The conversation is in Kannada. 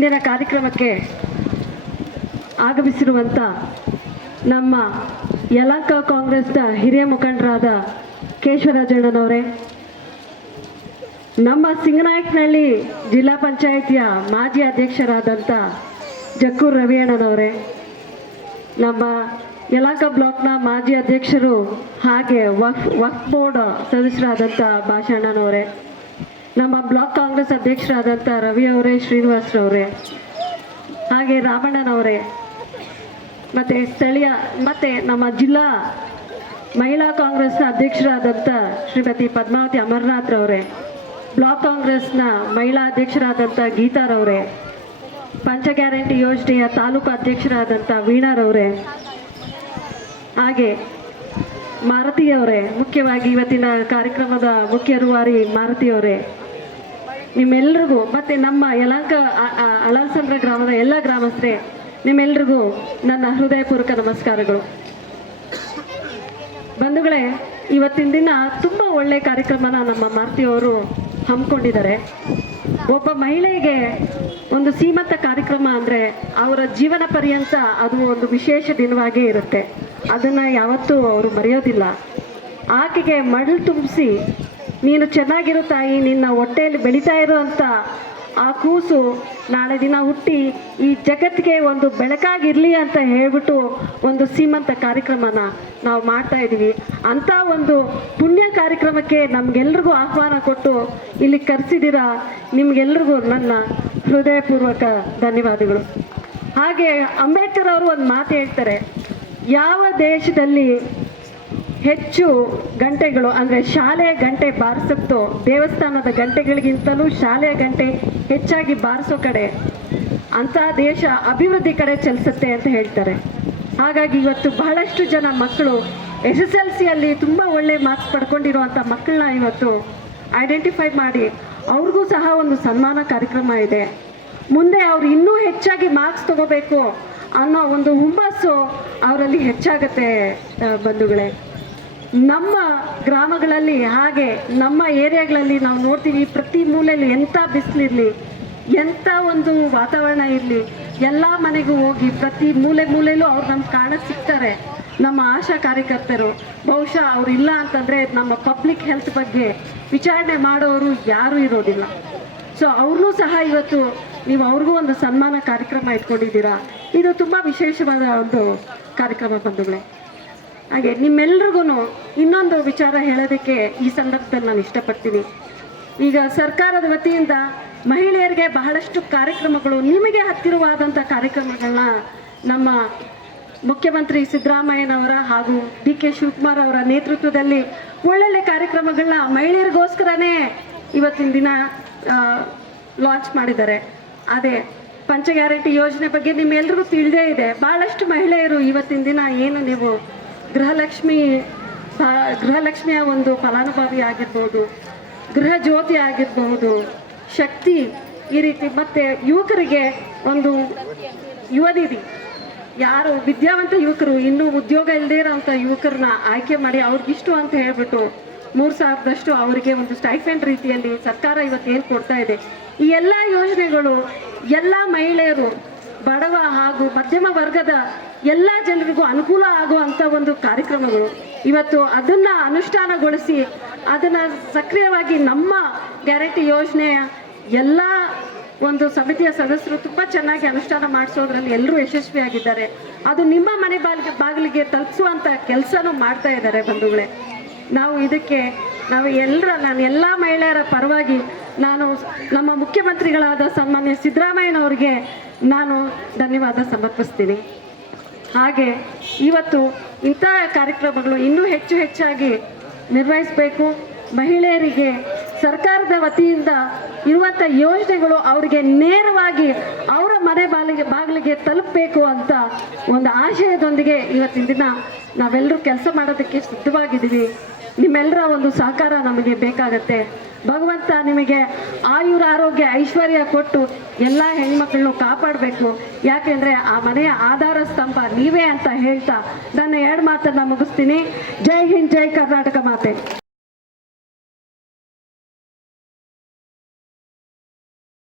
ಇಂದಿನ ಕಾರ್ಯಕ್ರಮಕ್ಕೆ ಆಗಮಿಸಿರುವಂಥ ನಮ್ಮ ಯಲಹಂಕ ಕಾಂಗ್ರೆಸ್ನ ಹಿರಿಯ ಮುಖಂಡರಾದ ಕೇಶವರಾಜಣ್ಣನವರೇ, ನಮ್ಮ ಸಿಂಗನಾಯಕನಹಳ್ಳಿ ಜಿಲ್ಲಾ ಪಂಚಾಯಿತಿಯ ಮಾಜಿ ಅಧ್ಯಕ್ಷರಾದಂಥ ಜಕ್ಕೂರ್ ರವಿಯಣ್ಣನವರೇ, ನಮ್ಮ ಯಲಹಂಕ ಬ್ಲಾಕ್ನ ಮಾಜಿ ಅಧ್ಯಕ್ಷರು ಹಾಗೆ ವಕ್ಫ್ ಬೋರ್ಡ್ ಸದಸ್ಯರಾದಂಥ ಭಾಷಣ್ಣನವರೇ, ನಮ್ಮ ಬ್ಲಾಕ್ ಕಾಂಗ್ರೆಸ್ ಅಧ್ಯಕ್ಷರಾದಂಥ ರವಿ ಅವರೇ, ಶ್ರೀನಿವಾಸರವರೇ, ಹಾಗೆ ರಾಮಣ್ಣನವರೇ, ಮತ್ತು ಸ್ಥಳೀಯ ಮತ್ತು ನಮ್ಮ ಜಿಲ್ಲಾ ಮಹಿಳಾ ಕಾಂಗ್ರೆಸ್ನ ಅಧ್ಯಕ್ಷರಾದಂಥ ಶ್ರೀಮತಿ ಪದ್ಮಾವತಿ ಅಮರನಾಥ್ರವರೇ, ಬ್ಲಾಕ್ ಕಾಂಗ್ರೆಸ್ನ ಮಹಿಳಾ ಅಧ್ಯಕ್ಷರಾದಂಥ ಗೀತಾರವರೇ, ಪಂಚ ಗ್ಯಾರಂಟಿ ಯೋಜನೆಯ ತಾಲೂಕು ಅಧ್ಯಕ್ಷರಾದಂಥ ವೀಣಾರವರೇ, ಹಾಗೆ ಮಾರುತಿಯವರೇ, ಮುಖ್ಯವಾಗಿ ಇವತ್ತಿನ ಕಾರ್ಯಕ್ರಮದ ಮುಖ್ಯ ರೂವಾರಿ ಮಾರುತಿಯವರೇ, ನಿಮ್ಮೆಲ್ಲರಿಗೂ ಮತ್ತು ನಮ್ಮ ಯಲಹಂಕ ಅಳಸಂದ್ರ ಗ್ರಾಮದ ಎಲ್ಲ ಗ್ರಾಮಸ್ಥರೇ, ನಿಮ್ಮೆಲ್ಲರಿಗೂ ನನ್ನ ಹೃದಯಪೂರ್ವಕ ನಮಸ್ಕಾರಗಳು. ಬಂಧುಗಳೇ, ಇವತ್ತಿನ ದಿನ ತುಂಬ ಒಳ್ಳೆಯ ಕಾರ್ಯಕ್ರಮನ ನಮ್ಮ ಮಾರುತಿಯವರು ಹಮ್ಮಿಕೊಂಡಿದ್ದಾರೆ. ಒಬ್ಬ ಮಹಿಳೆಗೆ ಒಂದು ಸೀಮಿತ ಕಾರ್ಯಕ್ರಮ ಅಂದರೆ ಅವರ ಜೀವನ ಪರ್ಯಂತ ಅದು ಒಂದು ವಿಶೇಷ ದಿನವಾಗೇ ಇರುತ್ತೆ. ಅದನ್ನು ಯಾವತ್ತೂ ಅವರು ಮರೆಯೋದಿಲ್ಲ. ಆಕೆಗೆ ಮರಳು ತುಂಬಿಸಿ, ನೀನು ಚೆನ್ನಾಗಿರೋ ತಾಯಿ, ನಿನ್ನ ಹೊಟ್ಟೆಯಲ್ಲಿ ಬೆಳೀತಾ ಇರೋ ಅಂತ ಆ ಕೂಸು ನಾಳೆ ದಿನ ಹುಟ್ಟಿ ಈ ಜಗತ್ತಿಗೆ ಒಂದು ಬೆಳಕಾಗಿರಲಿ ಅಂತ ಹೇಳ್ಬಿಟ್ಟು ಒಂದು ಸೀಮಂತ ಕಾರ್ಯಕ್ರಮನ ನಾವು ಮಾಡ್ತಾ ಇದ್ದೀವಿ. ಅಂಥ ಒಂದು ಪುಣ್ಯ ಕಾರ್ಯಕ್ರಮಕ್ಕೆ ನಮಗೆಲ್ರಿಗೂ ಆಹ್ವಾನ ಕೊಟ್ಟು ಇಲ್ಲಿ ಕರೆಸಿದ್ದೀರಾ. ನಿಮಗೆಲ್ರಿಗೂ ನನ್ನ ಹೃದಯಪೂರ್ವಕ ಧನ್ಯವಾದಗಳು. ಹಾಗೆ ಅಂಬೇಡ್ಕರ್ ಅವರು ಒಂದು ಮಾತು ಹೇಳ್ತಾರೆ, ಯಾವ ದೇಶದಲ್ಲಿ ಹೆಚ್ಚು ಗಂಟೆಗಳು ಅಂದರೆ ಶಾಲೆಯ ಗಂಟೆ ಬಾರಿಸುತ್ತೋ, ದೇವಸ್ಥಾನದ ಗಂಟೆಗಳಿಗಿಂತಲೂ ಶಾಲೆಯ ಗಂಟೆ ಹೆಚ್ಚಾಗಿ ಬಾರಿಸೋ ಕಡೆ ಅಂಥ ದೇಶ ಅಭಿವೃದ್ಧಿ ಕಡೆ ಚಲಿಸುತ್ತೆ ಅಂತ ಹೇಳ್ತಾರೆ. ಹಾಗಾಗಿ ಇವತ್ತು ಬಹಳಷ್ಟು ಜನ ಮಕ್ಕಳು SSLCಯಲ್ಲಿ ತುಂಬ ಒಳ್ಳೆಯ ಮಾರ್ಕ್ಸ್ ಪಡ್ಕೊಂಡಿರುವಂಥ ಮಕ್ಕಳನ್ನ ಇವತ್ತು ಐಡೆಂಟಿಫೈ ಮಾಡಿ ಅವ್ರಿಗೂ ಸಹ ಒಂದು ಸನ್ಮಾನ ಕಾರ್ಯಕ್ರಮ ಇದೆ. ಮುಂದೆ ಅವರು ಇನ್ನೂ ಹೆಚ್ಚಾಗಿ ಮಾರ್ಕ್ಸ್ ತಗೋಬೇಕು ಅನ್ನೋ ಒಂದು ಹುಮ್ಮಸ್ಸು ಅವರಲ್ಲಿ ಹೆಚ್ಚಾಗತ್ತೆ. ಬಂಧುಗಳೇ, ನಮ್ಮ ಗ್ರಾಮಗಳಲ್ಲಿ ಹಾಗೆ ನಮ್ಮ ಏರಿಯಾಗಳಲ್ಲಿ ನಾವು ನೋಡ್ತೀವಿ, ಪ್ರತಿ ಮೂಲೆಯಲ್ಲಿ ಎಂಥ ಬಿಸಿಲಿರಲಿ, ಎಂಥ ಒಂದು ವಾತಾವರಣ ಇರಲಿ, ಎಲ್ಲ ಮನೆಗೂ ಹೋಗಿ ಪ್ರತಿ ಮೂಲೆಯಲ್ಲೂ ಅವ್ರು ನಮ್ಗೆ ಕಾಣಕ್ಕೆ ಸಿಗ್ತಾರೆ. ನಮ್ಮ ಆಶಾ ಕಾರ್ಯಕರ್ತರು ಬಹುಶಃ ಅವ್ರು ಇಲ್ಲ ಅಂತಂದರೆ ನಮ್ಮ ಪಬ್ಲಿಕ್ ಹೆಲ್ತ್ ಬಗ್ಗೆ ವಿಚಾರಣೆ ಮಾಡೋರು ಯಾರೂ ಇರೋದಿಲ್ಲ. ಸೊ ಅವ್ರನ್ನೂ ಸಹ ಇವತ್ತು ನೀವು ಅವ್ರಿಗೂ ಒಂದು ಸನ್ಮಾನ ಕಾರ್ಯಕ್ರಮ ಇಟ್ಕೊಂಡಿದ್ದೀರಾ. ಇದು ತುಂಬ ವಿಶೇಷವಾದ ಒಂದು ಕಾರ್ಯಕ್ರಮ ಬಂಧುಗಳೇ. ಹಾಗೆ ನಿಮ್ಮೆಲ್ರಿಗೂ ಇನ್ನೊಂದು ವಿಚಾರ ಹೇಳೋದಕ್ಕೆ ಈ ಸಂದರ್ಭದಲ್ಲಿ ನಾನು ಇಷ್ಟಪಡ್ತೀನಿ. ಈಗ ಸರ್ಕಾರದ ವತಿಯಿಂದ ಮಹಿಳೆಯರಿಗೆ ಬಹಳಷ್ಟು ಕಾರ್ಯಕ್ರಮಗಳು, ನಿಮಗೆ ಹತ್ತಿರವಾದಂಥ ಕಾರ್ಯಕ್ರಮಗಳನ್ನ ನಮ್ಮ ಮುಖ್ಯಮಂತ್ರಿ ಸಿದ್ದರಾಮಯ್ಯನವರ ಹಾಗೂ DK ಶಿವಕುಮಾರ್ ಅವರ ನೇತೃತ್ವದಲ್ಲಿ ಒಳ್ಳೊಳ್ಳೆ ಕಾರ್ಯಕ್ರಮಗಳನ್ನ ಮಹಿಳೆಯರಿಗೋಸ್ಕರನೇ ಇವತ್ತಿನ ದಿನ ಲಾಂಚ್ ಮಾಡಿದ್ದಾರೆ. ಅದೇ ಪಂಚ ಗ್ಯಾರಂಟಿ ಯೋಜನೆ ಬಗ್ಗೆ ನಿಮ್ಮೆಲ್ರಿಗೂ ತಿಳಿದೇ ಇದೆ. ಭಾಳಷ್ಟು ಮಹಿಳೆಯರು ಇವತ್ತಿನ ದಿನ ಏನು ನೀವು ಗೃಹಲಕ್ಷ್ಮಿಯ ಒಂದು ಫಲಾನುಭವಿ ಆಗಿರ್ಬೋದು, ಗೃಹ ಜ್ಯೋತಿ ಆಗಿರ್ಬಹುದು, ಶಕ್ತಿ, ಈ ರೀತಿ ಮತ್ತು ಯುವಕರಿಗೆ ಒಂದು ಯುವ ನಿಧಿ, ಯಾರು ವಿದ್ಯಾವಂತ ಯುವಕರು ಇನ್ನೂ ಉದ್ಯೋಗ ಇಲ್ಲದೇ ಇರೋಂಥ ಯುವಕರನ್ನ ಆಯ್ಕೆ ಮಾಡಿ ಅವ್ರಿಗಿಷ್ಟು ಅಂತ ಹೇಳ್ಬಿಟ್ಟು 3,000ದಷ್ಟು ಅವರಿಗೆ ಒಂದು ಸ್ಟೈಫೆಂಡ್ ರೀತಿಯಲ್ಲಿ ಸರ್ಕಾರ ಇವತ್ತೇನು ಕೊಡ್ತಾ ಇದೆ. ಈ ಎಲ್ಲ ಯೋಜನೆಗಳು ಎಲ್ಲ ಮಹಿಳೆಯರು, ಬಡವ ಹಾಗೂ ಮಧ್ಯಮ ವರ್ಗದ ಎಲ್ಲ ಜನರಿಗೂ ಅನುಕೂಲ ಆಗುವಂಥ ಒಂದು ಕಾರ್ಯಕ್ರಮಗಳು. ಇವತ್ತು ಅದನ್ನು ಅನುಷ್ಠಾನಗೊಳಿಸಿ ಅದನ್ನು ಸಕ್ರಿಯವಾಗಿ ನಮ್ಮ ಗ್ಯಾರಂಟಿ ಯೋಜನೆಯ ಎಲ್ಲ ಒಂದು ಸಮಿತಿಯ ಸದಸ್ಯರು ತುಂಬ ಚೆನ್ನಾಗಿ ಅನುಷ್ಠಾನ ಮಾಡಿಸೋದ್ರಲ್ಲಿ ಎಲ್ಲರೂ ಯಶಸ್ವಿಯಾಗಿದ್ದಾರೆ. ಅದು ನಿಮ್ಮ ಮನೆ ಬಾಗಿಲಿಗೆ ತಲುಪಿಸುವಂಥ ಕೆಲಸನೂ ಮಾಡ್ತಾ ಇದ್ದಾರೆ. ಬಂಧುಗಳೇ, ನಾವು ಇದಕ್ಕೆ ನಾನು ಎಲ್ಲ ಮಹಿಳೆಯರ ಪರವಾಗಿ ನಾನು ನಮ್ಮ ಮುಖ್ಯಮಂತ್ರಿಗಳಾದ ಸನ್ಮಾನ್ಯ ಸಿದ್ದರಾಮಯ್ಯನವರಿಗೆ ನಾನು ಧನ್ಯವಾದ ಸಮರ್ಪಿಸ್ತೀನಿ. ಹಾಗೆ ಇವತ್ತು ಇಂಥ ಕಾರ್ಯಕ್ರಮಗಳು ಇನ್ನೂ ಹೆಚ್ಚಾಗಿ ನಿರ್ವಹಿಸಬೇಕು. ಮಹಿಳೆಯರಿಗೆ ಸರ್ಕಾರದ ವತಿಯಿಂದ ಇರುವಂಥ ಯೋಜನೆಗಳು ಅವರಿಗೆ ನೇರವಾಗಿ ಅವರ ಮನೆ ಬಾಗಿಲಿಗೆ ತಲುಪಬೇಕು ಅಂತ ಒಂದು ಆಶಯದೊಂದಿಗೆ ಇವತ್ತಿನ ದಿನ ನಾವೆಲ್ಲರೂ ಕೆಲಸ ಮಾಡೋದಕ್ಕೆ ಸಿದ್ಧವಾಗಿದ್ದೀವಿ. ನಿಮ್ಮೆಲ್ಲರ ಒಂದು ಸಹಕಾರ ನಮಗೆ ಬೇಕಾಗತ್ತೆ. ಭಗವಂತ ನಿಮಗೆ ಆಯುರ ಆರೋಗ್ಯ ಐಶ್ವರ್ಯ ಕೊಟ್ಟು ಎಲ್ಲ ಹೆಣ್ಮಕ್ಳನ್ನು ಕಾಪಾಡಬೇಕು. ಯಾಕೆಂದರೆ ಆ ಮನೆಯ ಆಧಾರ ಸ್ತಂಭ ನೀವೇ ಅಂತ ಹೇಳ್ತಾ ನನ್ನ 2 ಮಾತನ್ನು ಮುಗಿಸ್ತೀನಿ. ಜೈ ಹಿಂದ್, ಜೈ ಕರ್ನಾಟಕ ಮಾತೆ.